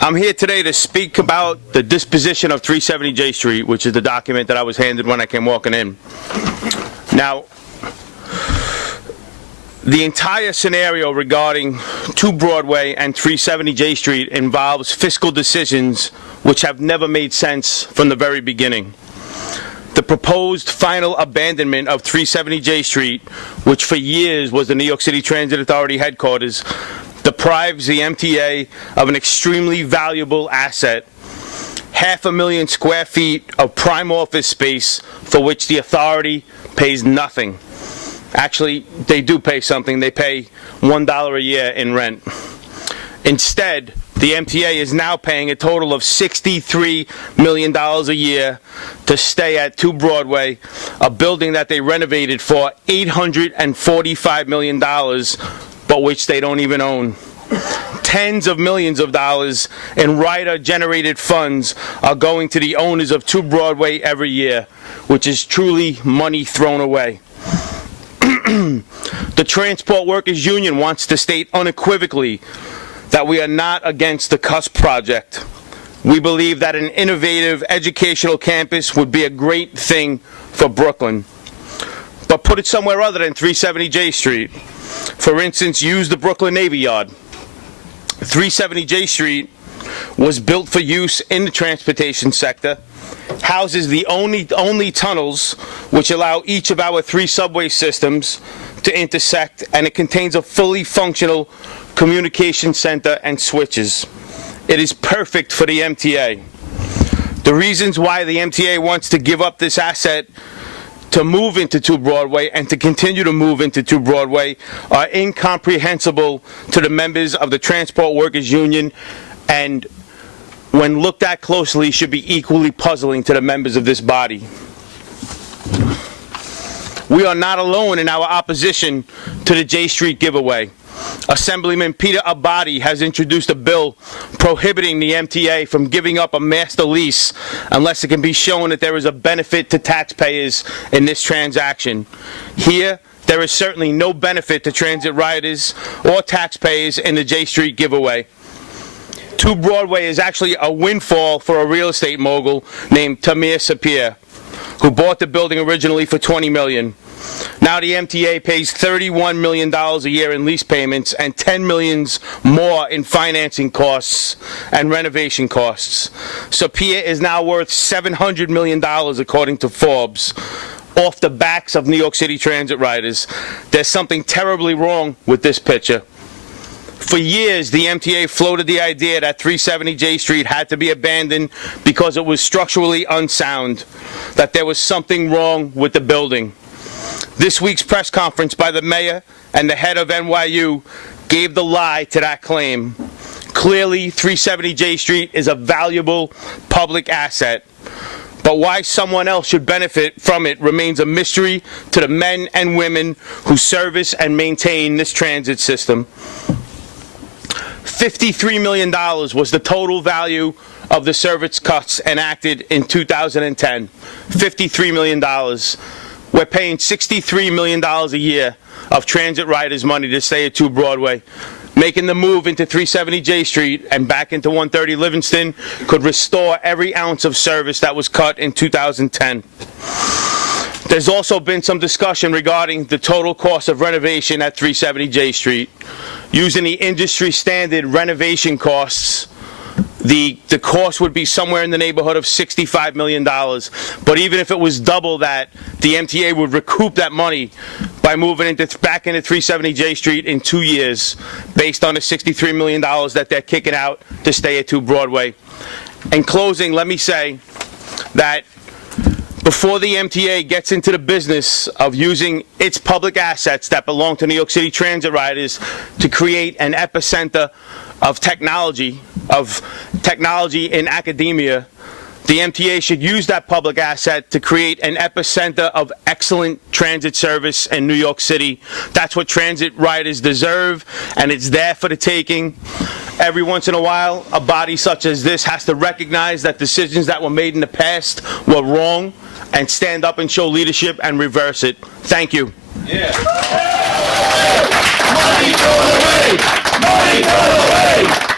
I'm here today to speak about the disposition of 370 J Street, which is the document that I was handed when I came walking in. Now, the entire scenario regarding 2 Broadway and 370 J Street involves fiscal decisions which have never made sense from the very beginning. The proposed final abandonment of 370 J Street, which for years was the New York City Transit Authority headquarters, deprives the MTA of an extremely valuable asset, 500,000 square feet of prime office space for which the authority pays nothing. Actually, they do pay something. They pay $1 a year in rent. Instead, the MTA is now paying a total of $63 million a year to stay at 2 Broadway, a building that they renovated for $845 million, but which they don't even own. Tens of millions of dollars in rider-generated funds are going to the owners of 2 Broadway every year, which is truly money thrown away. The Transport Workers Union wants to state unequivocally that we are not against the CUSP project. We believe that an innovative educational campus would be a great thing for Brooklyn. But put it somewhere other than 370 J Street. For instance, use the Brooklyn Navy Yard. 370 J Street was built for use in the transportation sector, houses the only tunnels which allow each of our 3 subway systems to intersect, and it contains a fully functional communication center and switches. It is perfect for the MTA. The reasons why the MTA wants to give up this asset to move into 2 Broadway and to continue to move into 2 Broadway are incomprehensible to the members of the Transport Workers Union, and when looked at closely should be equally puzzling to the members of this body. We are not alone in our opposition to the J Street giveaway. Assemblyman Peter Abadi has introduced a bill prohibiting the MTA from giving up a master lease unless it can be shown that there is a benefit to taxpayers in this transaction. Here, there is certainly no benefit to transit riders or taxpayers in the J Street giveaway. 2 Broadway is actually a windfall for a real estate mogul named Tamir Sapir, who bought the building originally for $20 million. Now the MTA pays $31 million a year in lease payments and $10 million more in financing costs and renovation costs. Sapir is now worth $700 million according to Forbes, off the backs of New York City transit riders. There's something terribly wrong with this picture. For years, the MTA floated the idea that 370 J Street had to be abandoned because it was structurally unsound, that there was something wrong with the building. This week's press conference by the mayor and the head of NYU gave the lie to that claim. Clearly, 370 J Street is a valuable public asset, but why someone else should benefit from it remains a mystery to the men and women who service and maintain this transit system. $53 million was the total value of the service cuts enacted in 2010. $53 million. We're paying $63 million a year of transit riders' money to stay at 2 Broadway. Making the move into 370 J Street and back into 130 Livingston could restore every ounce of service that was cut in 2010. There's also been some discussion regarding the total cost of renovation at 370 J Street. Using the industry standard renovation costs, the cost would be somewhere in the neighborhood of $65 million. But even if it was double that, the MTA would recoup that money by moving back into 370 J Street in 2 years, based on the $63 million that they're kicking out to stay at 2 Broadway. In closing, let me say that before the MTA gets into the business of using its public assets that belong to New York City transit riders to create an epicenter of technology in academia, the MTA should use that public asset to create an epicenter of excellent transit service in New York City. That's what transit riders deserve, and it's there for the taking. Every once in a while, a body such as this has to recognize that decisions that were made in the past were wrong and stand up and show leadership and reverse it. Thank you. Yeah. Money thrown away! Money thrown away!